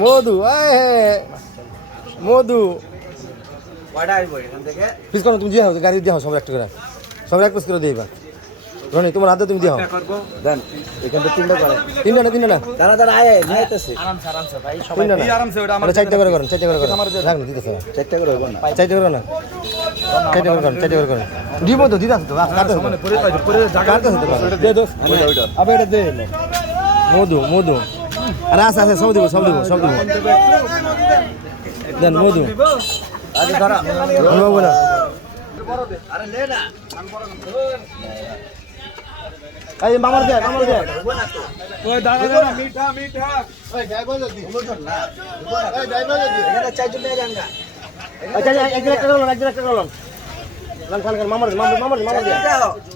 మోదు మోదు পিছখন তুমি দিয়া গাড়ী দিয়া সম্ৰাট কৰা সম্ৰাট পিছ কৰি দিবা ৰণি তোমাৰ হাতত তুমি দিয়া তিনিটা তিনিটা তিনিটা চাৰিটা কৰ কৰ চাৰিটা কৰ কৰ দি দিছে চাৰিটা কৰ না চাৰিটা কৰ কৰ চাৰিটা কৰ কৰ দিব তো দি দাছো কাৰ্ড আছে কাৰ্ড আছে দে দোষ আৰু এটা দে মোদো মোদো રાસ આસે સૌ દેવો સૌ દેવો સૌ દેવો દેન મો દેવો આજે ધરા હું બોલો અરે લે ના આમ બોલો ઘર એ મામર દે મામર દે ઓય દાદા મીઠા મીઠા ઓય જય બોલ બોલો તો ના ઓય જય બોલ દી એને ચાજુ મે ગંગા અચ્છા એક રેક કરો લો એક રેક કરો લો લંખાન કર મામર મામર મામર મામર દે